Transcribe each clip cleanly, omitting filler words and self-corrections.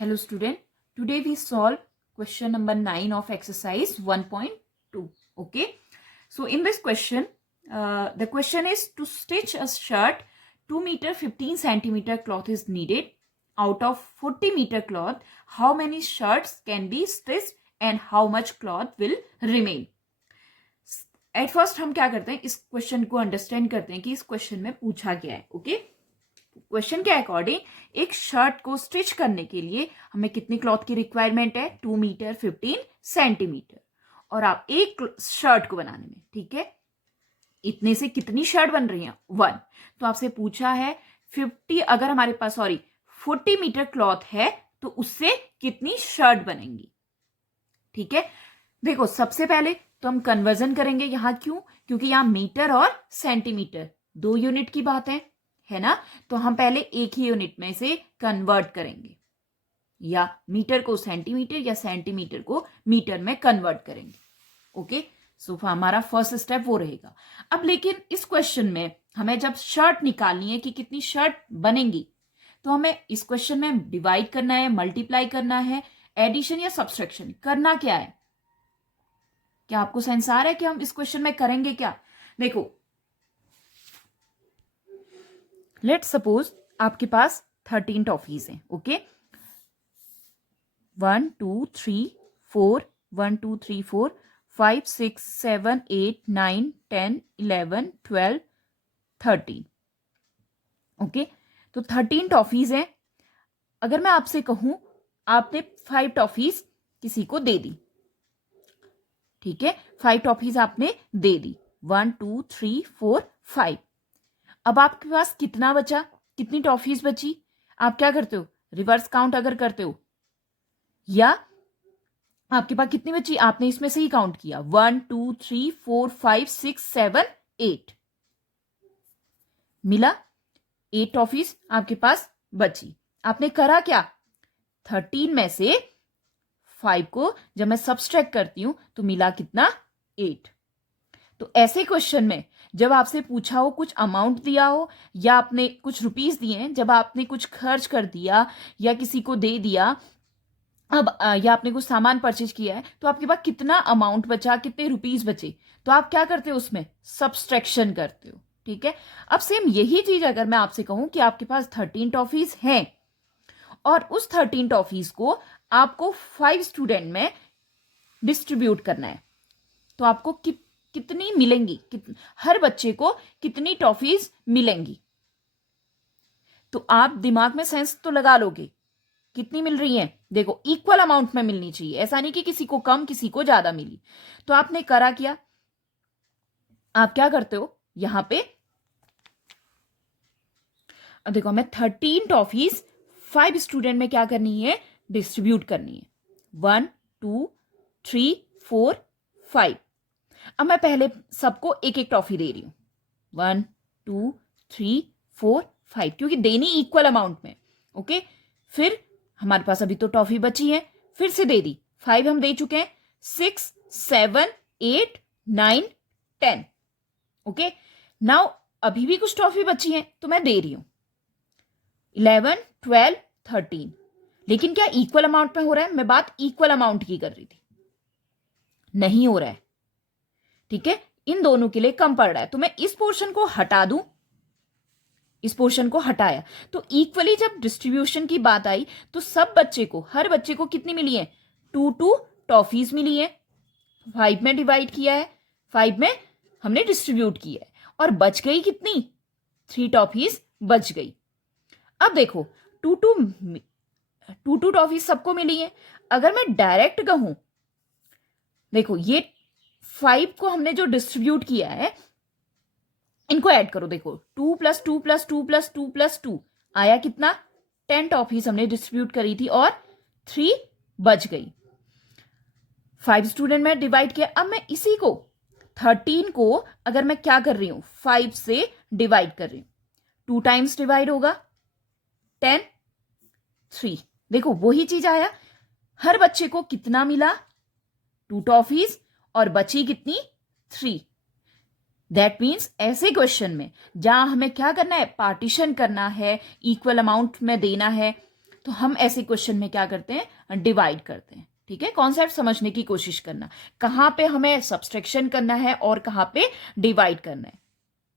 Hello student, today we solve question number 9 of exercise 1.2. Okay, so in this question, the question is to stitch a shirt 2 meter 15 centimeter cloth is needed. Out of 40 meter cloth, how many shirts can be stitched and how much cloth will remain? At first हम क्या करते हैं, इस question को understand करते हैं कि इस क्वेश्चन में पूछा गया है. ओके, क्वेश्चन के अकॉर्डिंग एक शर्ट को स्टिच करने के लिए हमें कितनी क्लॉथ की रिक्वायरमेंट है? 2 मीटर 15 सेंटीमीटर. और आप एक शर्ट को बनाने में, ठीक है, इतने से कितनी शर्ट बन रही है? 1. तो आपसे पूछा है 40 मीटर क्लॉथ है तो उससे कितनी शर्ट बनेंगी. ठीक है, देखो सबसे पहले तो हम कन्वर्जन करेंगे. यहां क्यों? क्योंकि यहां मीटर और सेंटीमीटर 2 यूनिट की बात है ना. तो हम पहले एक ही यूनिट में से कन्वर्ट करेंगे, या मीटर को सेंटीमीटर या सेंटीमीटर को मीटर में कन्वर्ट करेंगे. ओके, सो हमारा फर्स्ट स्टेप वो रहेगा. अब लेकिन इस क्वेश्चन में हमें जब शर्ट निकालनी है कि कितनी शर्ट बनेंगी, तो हमें इस क्वेश्चन में डिवाइड करना है, मल्टीप्लाई करना है, एडिशन या सब्सट्रैक्शन करना क्या है. क्या आपको सेंस आ रहा है कि हम इस क्वेश्चन में करेंगे क्या? देखो, लेट सपोज आपके पास 13 टॉफीज हैं. ओके, 1 2 3 4 1 2 3 4 5 6 7 8 9 10 11 12 13. ओके, तो 13 टॉफीज हैं. अगर मैं आपसे कहूं आपने 5 टॉफीज किसी को दे दी, ठीक है, 5 टॉफीज आपने दे दी, 1 2 3 4 5. अब आपके पास कितना बचा? कितनी टॉफीज बची? आप क्या करते हो? रिवर्स काउंट अगर करते हो, या आपके पास कितनी बची आपने इसमें से ही काउंट किया, 1 2 3 4 5 6 7 8 मिला. 8 टॉफीज आपके पास बची. आपने करा क्या? 13 में से 5 को जब मैं सब्सट्रैक्ट करती हूं तो मिला कितना? 8. तो ऐसे क्वेश्चन में जब आपसे पूछा हो, कुछ अमाउंट दिया हो, या आपने कुछ रुपीस दिए हैं, जब आपने कुछ खर्च कर दिया या किसी को दे दिया, अब या आपने कुछ सामान परचेज किया है, तो आपके पास कितना अमाउंट बचा, कितने रुपीस बचे, तो आप क्या करते हो? उसमें सब्सट्रैक्शन करते हो. ठीक है, अब सेम यही चीज अगर मैं आपसे कहूं कि आपके पास 13 टॉफीज हैं और उस 13 टॉफीज को आपको 5 स्टूडेंट में डिस्ट्रीब्यूट करना है, तो आपको कितनी मिलेंगी? हर बच्चे को कितनी टॉफीज मिलेंगी? तो आप दिमाग में सेंस तो लगा लोगे कितनी मिल रही है. देखो, इक्वल अमाउंट में मिलनी चाहिए, ऐसा नहीं कि किसी को कम किसी को ज्यादा मिली. तो आपने करा क्या? आप क्या करते हो यहां पे? देखो, हमें 13 टॉफीज 5 स्टूडेंट में क्या करनी है? डिस्ट्रीब्यूट करनी है. 1 2 3 4 5. अब मैं पहले सबको एक एक टॉफी दे रही हूं, 1 2 3 4 5, क्योंकि देनी इक्वल अमाउंट में. ओके, फिर हमारे पास अभी तो टॉफी बची है, फिर से दे दी. 5 हम दे चुके हैं, 6 7 8 9 10. ओके, नाउ अभी भी कुछ टॉफी बची है तो मैं दे रही हूं 11 12 13. लेकिन क्या इक्वल अमाउंट में हो रहा है? मैं बात इक्वल अमाउंट की कर रही थी, नहीं हो रहा है. ठीक है, इन दोनों के लिए कम पड़ रहा है, तो मैं इस पोर्शन को हटा दूं. इस पोर्शन को हटाया तो इक्वली जब डिस्ट्रीब्यूशन की बात आई तो सब बच्चे को, हर बच्चे को कितनी मिली है? 2 टॉफीज मिली है. 5 में डिवाइड किया है, 5 में हमने डिस्ट्रीब्यूट किया है, और बच गई कितनी? 3 टॉफीज बच गई. अब देखो, 2 टॉफीज सबको मिली है. अगर मैं डायरेक्ट कहूं, देखो ये 5 को हमने जो डिस्ट्रीब्यूट किया है, इनको ऐड करो. देखो, 2 + 2 + 2 + 2 + 2 आया कितना? 10 टॉफीज हमने डिस्ट्रीब्यूट करी थी और 3 बच गई. 5 स्टूडेंट में डिवाइड किया. अब मैं इसी को 13 को अगर मैं क्या कर रही हूं? 5 से डिवाइड कर रही हूं, 2 टाइम्स डिवाइड होगा 10 3. देखो वही चीज आया. हर बच्चे को कितना मिला? 2 टॉफीज, और बची कितनी? 3. दैट मीन्स ऐसे क्वेश्चन में जहां हमें क्या करना है? पार्टीशन करना है, इक्वल अमाउंट में देना है, तो हम ऐसे क्वेश्चन में क्या करते हैं, डिवाइड करते हैं। ठीक है, कॉन्सेप्ट समझने की कोशिश करना, कहां पे हमें सब्सट्रैक्शन करना है और कहां पे डिवाइड करना है।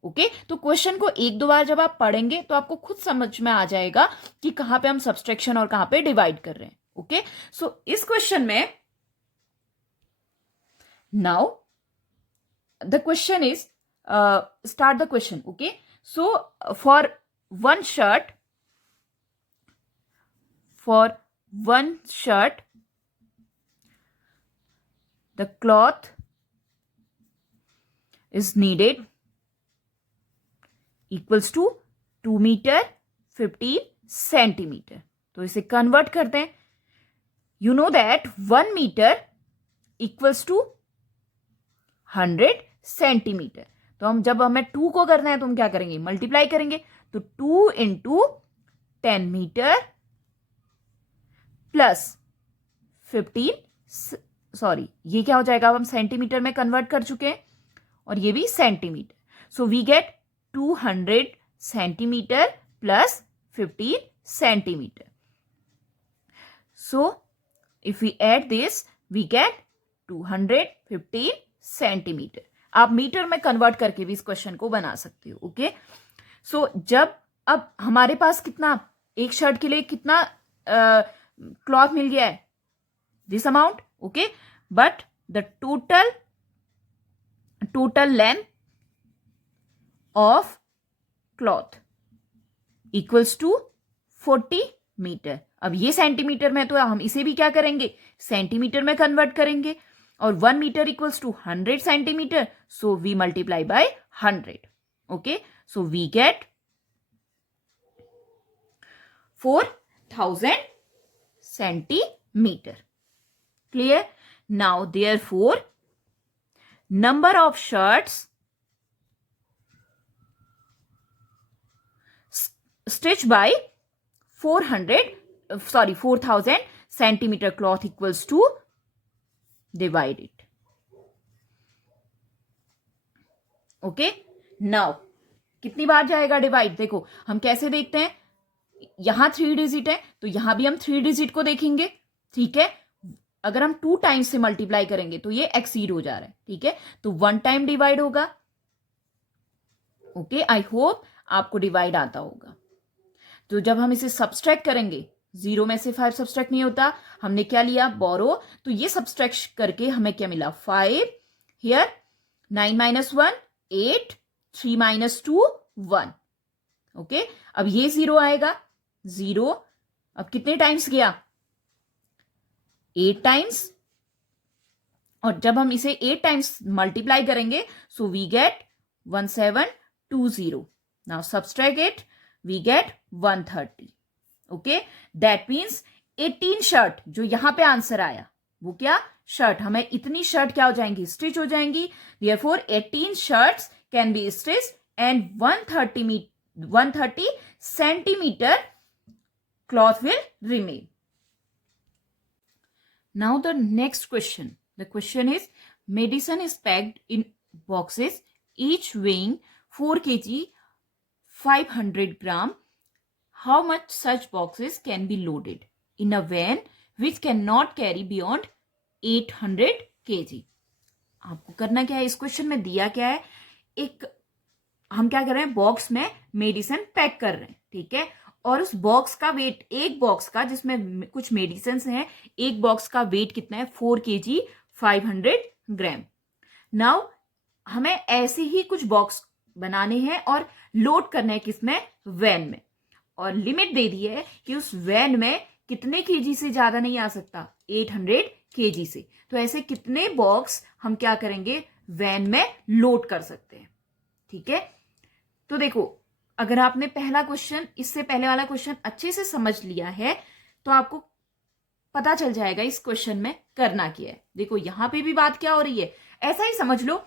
ओके, तो क्वेश्चन को एक दो बार जब आप पढ़ेंगे तो आपको खुद समझ में आ जाएगा कि कहां पे हम सब्सट्रैक्शन और कहां पे डिवाइड कर रहे हैं। ओके, सो इस क्वेश्चन में now the question is, start the question. Okay, so for one shirt, the cloth is needed equals to 2 meter 15 centimeter. तो इसे कन्वर्ट करते हैं। You know that 1 meter equals to 100 centimetre. तो हम जब हमें 2 को करना है तो हम क्या करेंगे, मल्टीप्लाई करेंगे। तो 2 इंटू 10 मीटर प्लस 15, सॉरी ये क्या हो जाएगा, अब हम सेंटीमीटर में कन्वर्ट कर चुके हैं और ये भी centimetre. So we get 200 centimetre plus 15 centimetre. So if we add this we get 215 centimetre. आप मीटर में कन्वर्ट करके भी इस क्वेश्चन को बना सकते हो। ओके, सो जब अब हमारे पास कितना, एक शर्ट के लिए कितना क्लॉथ मिल गया है, this amount. Okay, but the total length of cloth equals to 40 metre. अब ये सेंटीमीटर में, तो हम इसे भी क्या करेंगे, सेंटीमीटर में कन्वर्ट करेंगे। और 1 metre equals to 100 centimetre, so we multiply by 100। Okay, so we get 4000 centimetre. Clear? Now therefore number of shirts stitch by 4000 centimetre cloth equals to divide it. Okay, now कितनी बार जाएगा divide, देखो हम कैसे देखते हैं, यहां 3 डिजिट है तो यहां भी हम 3 डिजिट को देखेंगे। ठीक है, अगर हम 2 टाइम्स से मल्टीप्लाई करेंगे तो ये एक्सीड हो जा रहा है। ठीक है, तो 1 टाइम डिवाइड होगा। ओके, आई होप आपको डिवाइड आता होगा। तो जब हम इसे सब्सट्रैक्ट करेंगे, 0 में से 5 सब्सट्रैक्ट नहीं होता, हमने क्या लिया, बोरो, तो ये सब्सट्रैक्ट करके हमें क्या मिला, 5 हियर, 9 - 1 8, 3 - 2 1। ओके, अब ये 0 आएगा, 0 अब कितने टाइम्स गया, 8 टाइम्स। और जब हम इसे 8 टाइम्स मल्टीप्लाई करेंगे so we get 1720। Now subtract it, we get 130। Okay, that means 18 shirt, जो यहां पे आंसर आया वो क्या, शर्ट, हमें इतनी शर्ट क्या हो जाएंगी, स्टिच हो जाएंगी। Therefore 18 shirts can be stitch and 130 centimetre cloth will remain. Now the next question. The question is, medicine is packed in boxes, each weighing 4 kg, 500 gram. How much such boxes can be loaded in a van which cannot carry beyond 800 kg? आपको करना क्या है, इस question में दिया क्या है, एक हम क्या कर रहे हैं, बॉक्स में मेडिसिन पैक कर रहे हैं। ठीक है, और उस बॉक्स का वेट, एक बॉक्स का जिसमें कुछ मेडिसिन हैं, एक बॉक्स का वेट कितना है, 4 kg 500 ग्राम। नाउ हमें ऐसे ही कुछ बॉक्स बनाने हैं और लोड करना है किसमें, वैन में। और लिमिट दे दी है कि उस वैन में कितने केजी से ज्यादा नहीं आ सकता, 800 केजी से। तो ऐसे कितने बॉक्स हम क्या करेंगे, वैन में लोड कर सकते हैं। ठीक है, तो देखो अगर आपने पहला क्वेश्चन, इससे पहले वाला क्वेश्चन अच्छे से समझ लिया है तो आपको पता चल जाएगा इस क्वेश्चन में करना क्या है। देखो यहां पे भी बात क्या हो रही है, ऐसा ही समझ लो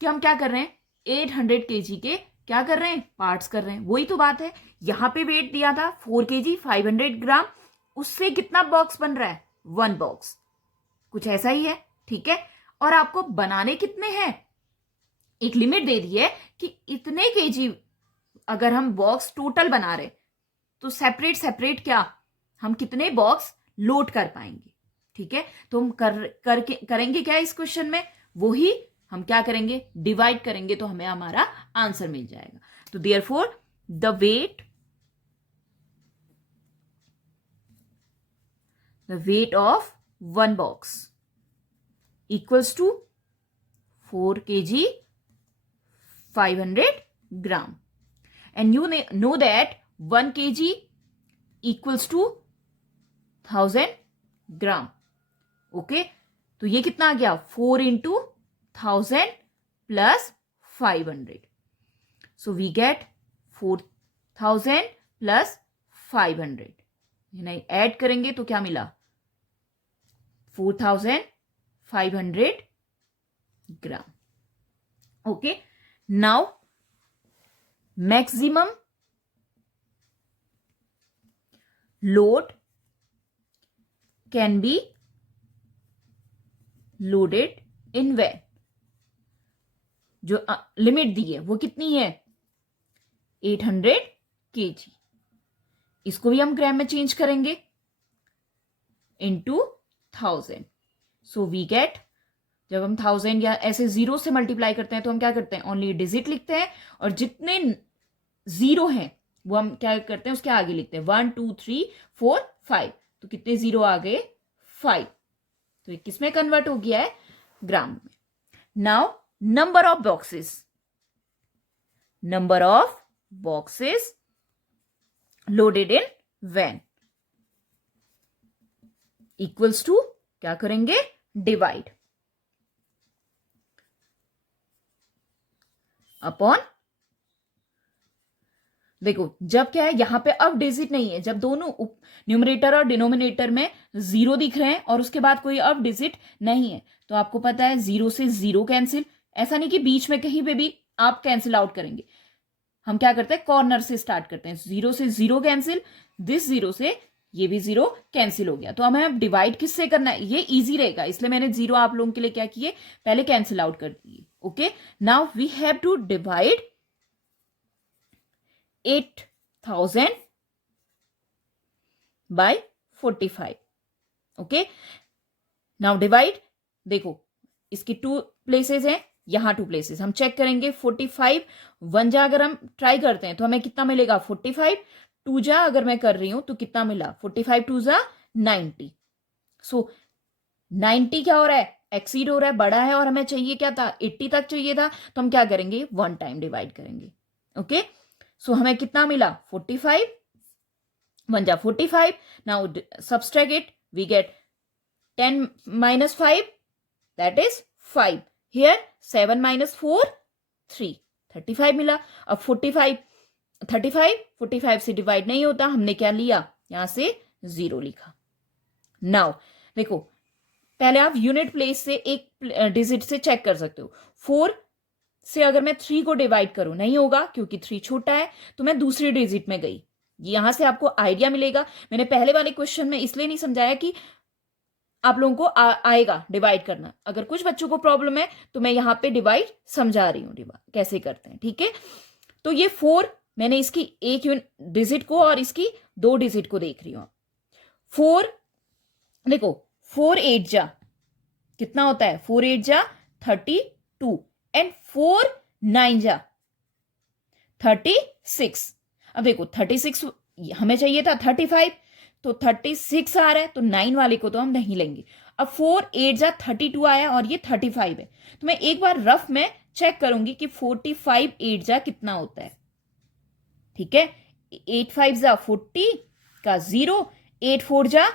कि हम क्या कर रहे हैं, 800 केजी के क्या कर रहे हैं, पार्ट्स कर रहे हैं। वही तो बात है, यहां पे वेट दिया था 4 kg 500 ग्राम, उससे कितना बॉक्स बन रहा है, 1 बॉक्स, कुछ ऐसा ही है। ठीक है, और आपको बनाने कितने हैं, एक लिमिट दे दी है कि इतने केजी अगर हम बॉक्स टोटल बना रहे तो सेपरेट सेपरेट क्या हम कितने बॉक्स लोड कर पाएंगे। ठीक है, तो हम करेंगे क्या इस क्वेश्चन में, वो ही हम क्या करेंगे, डिवाइड करेंगे, तो हमें हमारा आंसर मिल जाएगा। तो therefore the weight of one box equals to 4 kg 500 gram, and you know that 1 kg equals to 1000 gram. Okay, तो ये कितना आ गया, 4 into 1000 plus 500. So we get 4000 plus 500. नहीं ऐड करेंगे तो क्या मिला, 4500 gram. Okay, now maximum load can be loaded in van. जो लिमिट दी है वो कितनी है, 800 kg. इसको भी हम ग्राम में चेंज करेंगे इनटू 1000. सो वी गेट, जब हम 1000 या ऐसे जीरो से मल्टीप्लाई करते हैं तो हम क्या करते हैं, ओनली डिजिट लिखते हैं, और जितने जीरो हैं वो हम क्या करते हैं, उसके आगे लिखते हैं 1 2 3 4 5. तो कितने जीरो आ गए, 5. तो ये किस में कन्वर्ट हो गया है, ग्राम में. Now number of boxes loaded in van equals to, क्या करेंगे, डिवाइड अपॉन. देखो जब क्या है, यहां पे अब डिजिट नहीं है, जब दोनों न्यूमरेटर और डिनोमिनेटर में जीरो दिख रहे हैं और उसके बाद कोई अब डिजिट नहीं है, तो आपको पता है जीरो से जीरो कैंसिल. ऐसा नहीं कि बीच में कहीं पे भी आप कैंसिल आउट करेंगे, हम क्या करते हैं, कॉर्नर से स्टार्ट करते हैं. जीरो से जीरो कैंसिल, दिस जीरो से ये भी जीरो कैंसिल हो गया. तो हमें अब डिवाइड किससे करना है, ये इजी रहेगा, इसलिए मैंने जीरो आप लोगों के लिए क्या किए, पहले कैंसिल आउट कर दिए. Okay, now we have to divide 8000 by 45. Okay, now divide, देखो इसकी 2 प्लेसेस हैं, यहां 2 प्लेसेस, हम चेक करेंगे. 45 1 जा अगर हम ट्राई करते हैं तो हमें कितना मिलेगा, 45. 2 जा अगर मैं कर रही हूं तो कितना मिला, 45 2 जा 90. सो 90 क्या हो रहा है, एक्सीड हो रहा है, बड़ा है, और हमें चाहिए क्या था, 80 तक चाहिए था. तो हम क्या करेंगे, 1 टाइम डिवाइड करेंगे. ओके, सो हमें कितना मिला, 45. 1 जा 45. Now subtract it, we get 10 minus 5, that is 5. Here 7 minus 4 3, 35 मिला. अब 45 से डिवाइड नहीं होता, हमने क्या लिया, यहां से जीरो लिखा. नाउ देखो, पहले आप यूनिट प्लेस से एक डिजिट से चेक कर सकते हो. 4 से अगर मैं 3 को डिवाइड करूं, नहीं होगा क्योंकि 3 छोटा है, तो मैं दूसरी डिजिट में गई. यहां से आपको आइडिया मिलेगा. मैंने पहले वाले क्वेश्चन में इसलिए नहीं समझाया कि आप लोगों को आएगा डिवाइड करना. अगर कुछ बच्चों को प्रॉब्लम है तो मैं यहां पे डिवाइड समझा रही हूं, कैसे करते हैं. ठीक है, तो ये 4 मैंने इसकी एक डिजिट को और इसकी 2 डिजिट को देख रही हूं. 4 देखो, 4 8 जा कितना होता है, 4 8 जा 32, एंड 4 9 जा 36. अब देखो 36 हमें चाहिए था 35, तो 36 आ रहा है, तो 9 वाले को तो हम नहीं लेंगे. अब 4 8 जा 32 आया और ये 35 है, तो मैं एक बार रफ में चेक करूंगी कि 45 8 जा कितना होता है. ठीक है, 8 5 जा 40 का 0, 8 4 जा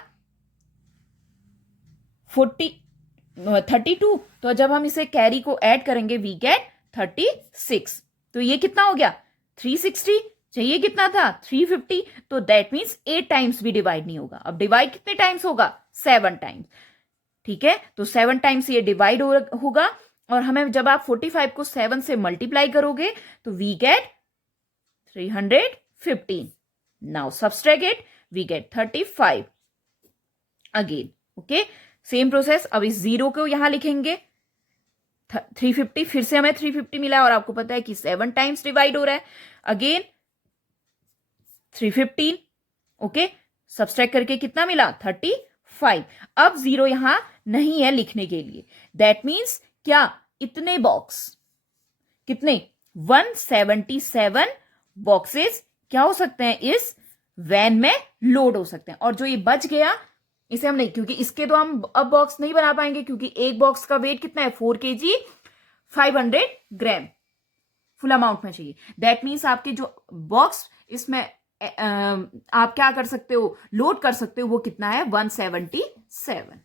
32. तो जब हम इसे कैरी को ऐड करेंगे वी गेट 36. तो ये कितना हो गया, 360. चाहिए कितना था, 350. तो दैट मीन्स 8 टाइम्स भी डिवाइड नहीं होगा. अब डिवाइड कितने टाइम्स होगा, 7 टाइम्स. ठीक है, तो 7 टाइम्स ये डिवाइड होगा, और हमें जब आप 45 को 7 से मल्टीप्लाई करोगे तो we get 315. Now subtract it, we get 35 again. Okay, same process. अब इस जीरो को यहां लिखेंगे, 350, फिर से हमें 350 मिला, और आपको पता है कि 7 टाइम्स डिवाइड हो रहा है. अगेन 315. ओके, सब्सट्रैक्ट करके कितना मिला 35। अब 0 यहां नहीं है लिखने के लिए, दैट मीन्स क्या इतने बॉक्स, कितने 177 बॉक्सेस क्या हो सकते हैं इस वैन में लोड हो सकते हैं। और जो ये बच गया इसे हम नहीं, क्योंकि इसके तो हम अब बॉक्स नहीं बना पाएंगे क्योंकि एक बॉक्स का वेट कितना है 4 kg 500 ग्राम फुल अमाउंट में चाहिए। दैट मीन्स आपके जो बॉक्स इसमें आप क्या कर सकते हो लोड कर सकते हो वो कितना है 177।